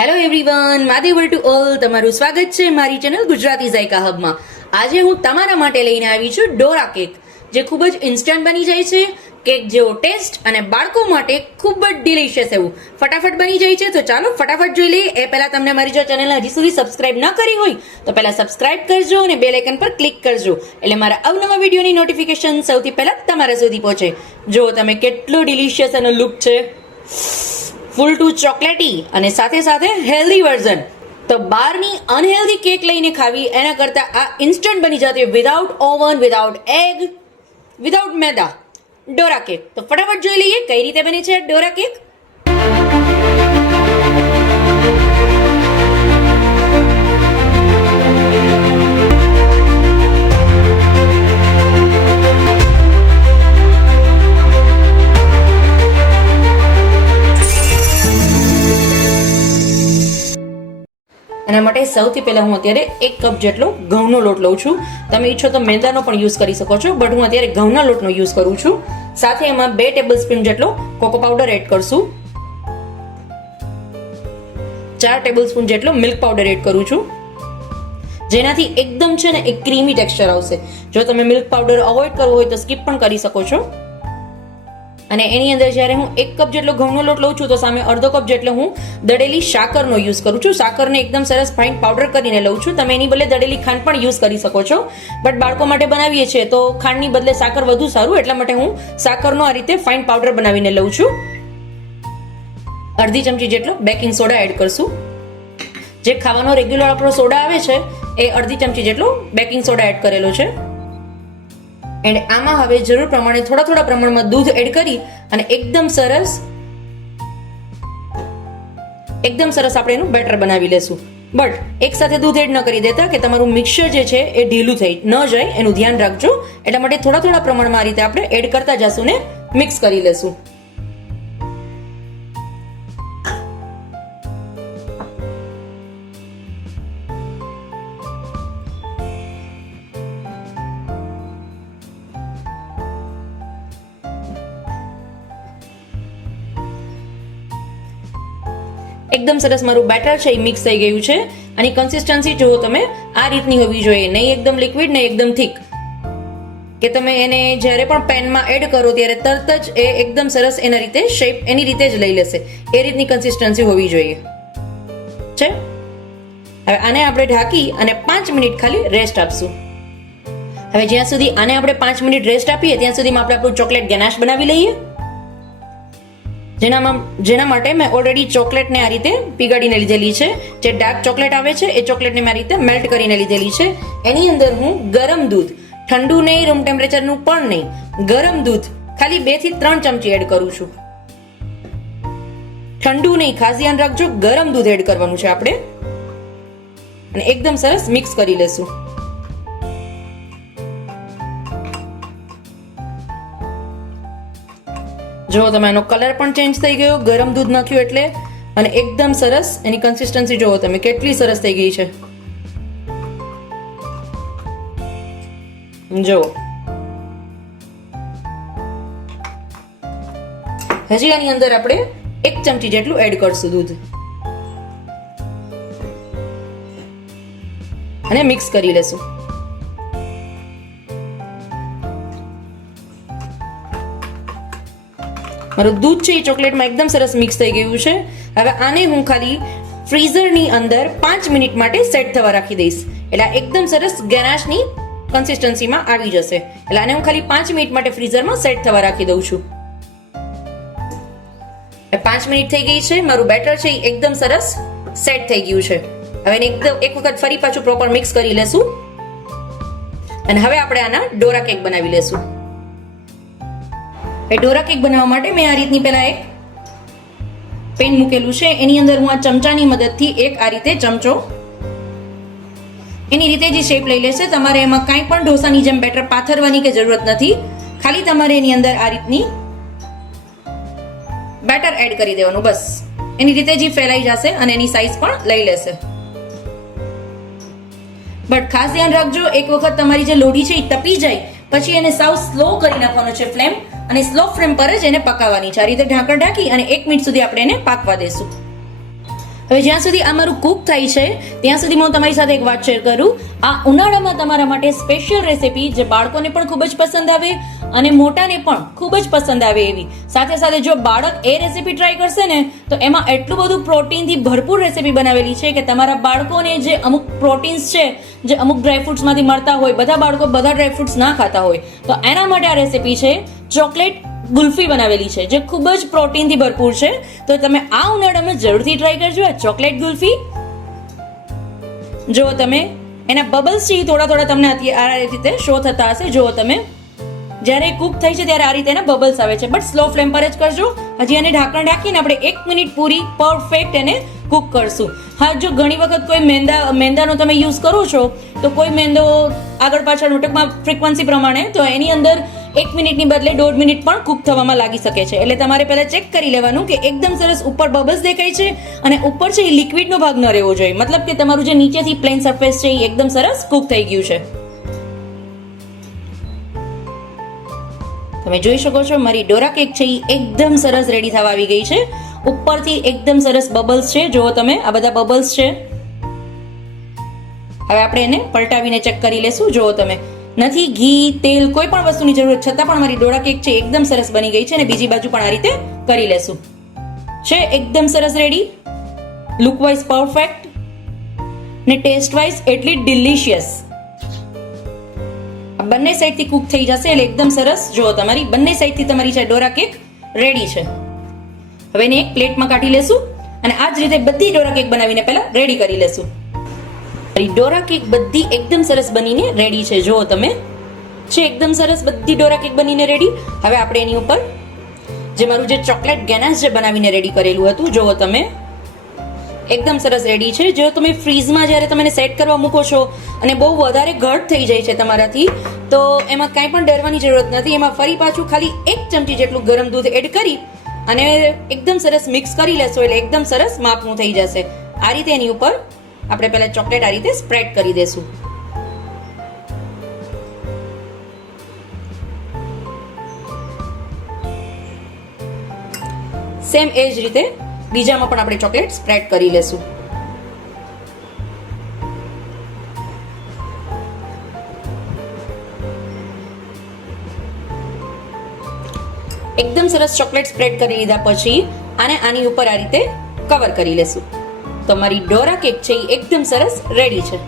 Hello everyone, માધેવર to all તમારું સ્વાગત છે મારી ચેનલ ગુજરાતી ઝાયકા હબમાં. આજે હું તમારા માટે લઈને આવી છું ડોરા કેક, જે ખૂબ જ ઇન્સ્ટન્ટ બની જાય છે. કેક જેવો ટેસ્ટ અને બાળકો માટે ખૂબ જ ડિલિશિયસ એવું ફટાફટ બની જાય છે. તો ચાલો ફટાફટ જોઈ લઈએ. એ પહેલા તમને મારી જો ચેનલ હજી સુધી સબસ્ક્રાઇબ ન કરી હોય તો પહેલા સબસ્ક્રાઇબ કરજો અને બેલ આઇકન પર ક્લિક કરજો, એટલે મારા અવનવા વિડીયોની નોટિફિકેશન સૌથી પહેલા તમારા સુધી પહોંચે. જો તમે કેટલો ડિલિશિયસ એનો લુક છે, ફૂલ ટુ ચોકલેટી અને સાથે સાથે હેલ્ધી વર્ઝન. તો બહારની અનહેલ્ધી કેક લઈને ખાવી એના કરતાં આ ઇન્સ્ટન્ટ બની જતી without oven, without egg, without મેદા ડોરા કેક. તો ફટાફટ જોઈ લઈએ કઈ રીતે બને છે ડોરા કેક. એના માટે સૌથી પહેલા હું અત્યારે 1 કપ જેટલો ઘઉંનો લોટ લઉં છું. તમે ઈચ્છો તો મેંદાનો પણ યુઝ કરી શકો છો, બટ હું અત્યારે ઘઉંના લોટનો યુઝ કરું છું. સાથે એમાં 2 ટેબલસ્પૂન જેટલો કોકો પાવડર એડ કરશું. 4 ટેબલસ્પૂન જેટલો મિલ્ક પાવડર એડ કરું છું, જેનાથી એકદમ છે ને એક ક્રીમી ટેક્સચર આવશે. જો તમે મિલ્ક પાવડર અવોઇડ કરવો હોય તો સ્કીપ પણ કરી શકો છો. અને એની અંદર જ્યારે હું 1 કપ જેટલો ઘઉંનો લોટ લઉં છું તો સામે અડધો કપ જેટલો હું દળેલી સાકરનો યુઝ કરું છું. સાકરને એકદમ સરસ ફાઇન પાવડર કરીને લઉં છું. તમે એની બદલે દળેલી ખાંડ પણ યુઝ કરી શકો છો, બટ બાળકો માટે બનાવીએ છીએ તો ખાંડની બદલે સાકર વધુ સારું, એટલા માટે હું સાકરનો આ રીતે ફાઇન પાવડર બનાવીને લઉં છું. અડધી ચમચી જેટલો બેકિંગ સોડા એડ કરશું. જે ખાવાનો રેગ્યુલર આપણો સોડા આવે છે એ અડધી ચમચી જેટલો બેકિંગ સોડા એડ કરેલો છે. એન્ડ આમાં હવે જરૂર પ્રમાણે થોડા પ્રમાણમાં દૂધ એડ કરી અને એકદમ સરસ આપણે એનું બેટર બનાવી લેશું. બટ એક સાથે દૂધ એડ ન કરી દેતા કે તમારું મિક્સર જે છે એ ઢીલું થઈ ન જાય એનું ધ્યાન રાખજો. એટલા માટે થોડા પ્રમાણમાં આ રીતે આપણે એડ કરતા જશું ને મિક્સ કરી લેશું. એકદમ સરસ મારું બેટર છે એ મિક્સ થઈ ગયું છે. આની કન્સિસ્ટન્સી જુઓ તમે, આ રીતની હોવી જોઈએ, નહીં એકદમ લિક્વિડ નહીં એકદમ થીક, કે તમે એને જ્યારે પણ પેનમાં એડ કરો ત્યારે તરત જ એ એકદમ સરસ એના રીતે શેપ એની રીતે જ લઈ લેશે. એ રીતની કન્સિસ્ટન્સી હોવી જોઈએ છે. હવે આને આપણે ઢાંકી અને 5 મિનિટ ખાલી રેસ્ટ આપશું. હવે જ્યાં સુધી આને આપણે 5 મિનિટ રેસ્ટ આપીએ ત્યાં સુધીમાં આપણે આપણું ચોકલેટ ગેનાશ બનાવી લઈએ. જેના માટે મેં ઓલરેડી ચોકલેટને આ રીતે પીગાડીને લીધેલી છે. જે ડાર્ક ચોકલેટ આવે છે એ ચોકલેટને મેં આ રીતે મેલ્ટ કરીને લીધેલી છે. એની અંદર હું ગરમ દૂધ, ઠંડુ નહીં, રૂમ ટેમ્પરેચરનું પણ નહીં, ગરમ દૂધ ખાલી 2 થી 3 ચમચી એડ કરું છું. ઠંડુ નહીં, ખાસ ધ્યાન રાખજો, ગરમ દૂધ એડ કરવાનું છે આપણે. અને એકદમ સરસ મિક્સ કરી લેશું. જો તમે એનો કલર પણ ચેન્જ થઈ ગયો, ગરમ દૂધ નાખ્યું એટલે, અને એકદમ સરસ એની કન્સિસ્ટન્સી જુઓ તમે કેટલી સરસ થઈ ગઈ છે. જો હજી આની અંદર આપણે 1 ચમચી જેટલું એડ કરશું દૂધ અને મિક્સ કરી લેશું. મારું દૂધ છે એ ચોકલેટમાં એકદમ સરસ મિક્સ થઈ ગયું છે. હવે આને હું ખાલી ફ્રીઝરની અંદર 5 મિનિટ માટે સેટ થવા રાખી દઈશ, એટલે એકદમ સરસ ગેનાશની કન્સિસ્ટન્સીમાં આવી જશે. એટલે આને હું ખાલી 5 મિનિટ માટે ફ્રીઝરમાં સેટ થવા રાખી દઉં છું. 5 મિનિટ થઈ ગઈ છે, મારું બેટર છે એ એકદમ સરસ સેટ થઈ ગયું છે. હવે એને એક વખત ફરી પાછું પ્રોપર મિક્સ કરી લેશું અને હવે આપણે આના ડોરા કેક બનાવી લેશું. એ ડોરા કેક બનાવવા માટે મેં આ રીતની પહેલા એક પેન મૂકેલું છે. એની અંદર હું આ ચમચાની મદદથી એક આ રીતે ચમચો એની રીતે જે શેપ લઈ લેશે. તમારે એમાં કાંઈ પણ ઢોસાની જેમ બેટર પાથરવાની કે જરૂરત નથી. ખાલી તમારે એની અંદર આ રીતની બેટર એડ કરી દેવાનું, બસ એની રીતે જ ફેલાઈ જશે અને એની સાઈઝ પણ લઈ લેશે. બટ ખાસ ધ્યાન રાખજો, એક વખત તમારી જે લોઢી છે એ તપી જાય પછી એને સાવ સ્લો કરી નાખવાનો છે ફ્લેમ, અને સ્લો ફ્લેમ પર જ એને પકાવવાની છે. આ રીતે ઢાંકણ ઢાંકી અને 1 મિનિટ સુધી આપણે એને પાકવા દેશું. હવે જ્યાં સુધી આ મારું કુક થાય છે ત્યાં સુધી હું તમારી સાથે એક વાત શેર કરું. આ ઉનાળામાં તમારા માટે સ્પેશિયલ રેસીપી જે બાળકોને પણ ખૂબ જ પસંદ આવે અને મોટાને પણ ખૂબ જ પસંદ આવે એવી. સાથે સાથે જો બાળક એ રેસીપી ટ્રાય કરશે ને તો એમાં એટલું બધું પ્રોટીનથી ભરપૂર રેસીપી બનાવેલી છે કે તમારા બાળકોને જે અમુક પ્રોટીન્સ છે જે અમુક ડ્રાયફ્રૂટ્સમાંથી મળતા હોય, બધા બાળકો બધા ડ્રાયફ્રૂટ્સ ના ખાતા હોય, તો એના માટે આ રેસીપી છે. ચોકલેટ ગુલ્ફી બનાવેલી છે જે ખૂબ જ પ્રોટીનથી ભરપૂર છે. તો તમે આ ઉનાળામાં જરૂરથી ટ્રાય કરજો આ ચોકલેટ ગુલ્ફી. જો તમે એના બબલ્સ છે થોડા થોડા તમને આ રીતે શો થતા હશે. જો તમે જ્યારે કુક થાય છે ત્યારે આ રીતે એના બબલ્સ આવે છે, બટ સ્લો ફ્લેમ પર જ કરજો. હજી એને ઢાંકણ ઢાંકીને આપણે 1 મિનિટ પૂરી પરફેક્ટ એને કુક કરશું. હા, જો ઘણી વખત કોઈ મેંદાનો તમે યુઝ કરો છો તો કોઈ મેંદો આગળ પાછળ ટૂંકમાં ફ્રીક્વન્સી પ્રમાણે તો એની અંદર 1 મિનિટની બદલે 1.5 મિનિટ પણ કુક થવામાં લાગી શકે છે. એટલે તમારે પહેલા ચેક કરી લેવાનું કે એકદમ સરસ ઉપર બબલ્સ દેખાય છે અને ઉપર છે એ લિક્વિડનો ભાગ ન રહેવો જોઈએ, મતલબ કે તમારું જે નીચેથી પ્લેન સરફેસ છે એ એકદમ સરસ કુક થઈ ગયું છે. તમે જોઈ શકો છો મારી ડોરા કેક છે એ એકદમ સરસ રેડી થવા આવી ગઈ છે. ઉપરથી એકદમ સરસ બબલ્સ છે. જુઓ તમે આ બધા બબલ્સ છે. હવે આપણે એને પલટાવીને ચેક કરી લેશું. જુઓ તમે નથી ઘી તેલ કોઈ પણ વસ્તુની જરૂરત છતાં પણ મારી ડોરા કેક છે એકદમ સરસ બની ગઈ છે. અને બીજી બાજુ પણ આ રીતે કરી લેશું. છે એકદમ સરસ રેડી, લુક વાઇઝ પરફેક્ટ ને ટેસ્ટ વાઇઝ એટલી ડિલિશિયસ. બંને સાઈડથી કુક થઈ જશે એટલે એકદમ સરસ. જુઓ તમારી બંને સાઈડથી તમારી છે ડોરા કેક રેડી છે. હવે એને એક પ્લેટમાં કાઢી લેશું અને આ જ રીતે બધી ડોરા કેક બનાવીને પહેલા રેડી કરી લેશું. ડોરા કેક બધી એકદમ સરસ બનીને રેડી છે. જુઓ તમે છે એકદમ સરસ બધી ડોરા કેક બનીને રેડી. હવે આપણે એની ઉપર જે મારું જે ચોકલેટ ગેનાશ જે બનાવીને રેડી કરેલું હતું, જુઓ તમે એકદમ સરસ રેડી છે. જો તમે ફ્રીઝમાં જ્યારે તમે સેટ કરવા મૂકો છો અને બહુ વધારે ઘટ થઈ જાય છે તમારાથી, તો એમાં કાંઈ પણ ડરવાની જરૂરત નથી. એમાં ફરી પાછું ખાલી 1 ચમચી જેટલું ગરમ દૂધ એડ કરી અને એકદમ સરસ મિક્સ કરી લેશો એટલે એકદમ સરસ માપનું થઈ જશે. આ રીતે એની ઉપર આપણે પહેલા ચોકલેટ આ રીતે સ્પ્રેડ કરી દેશું. સેમ એ જ રીતે બીજામાં પણ આપણે ચોકલેટ સ્પ્રેડ કરી લેશું. એકદમ સરસ ચોકલેટ સ્પ્રેડ કરી લીધા પછી આને આની ઉપર આ રીતે કવર કરી લેશું. તો મારી ડોરા કેક છે એ એકદમ સરસ રેડી છે.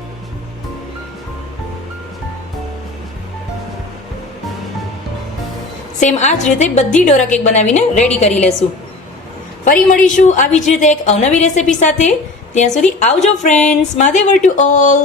સેમ આ જ રીતે બધી ડોરા કેક બનાવીને રેડી કરી લેશું. ફરી મળીશું આવી જ રીતે એક અવનવી રેસીપી સાથે. ત્યાં સુધી આવજો ફ્રેન્ડ્સ. માધેવર to all.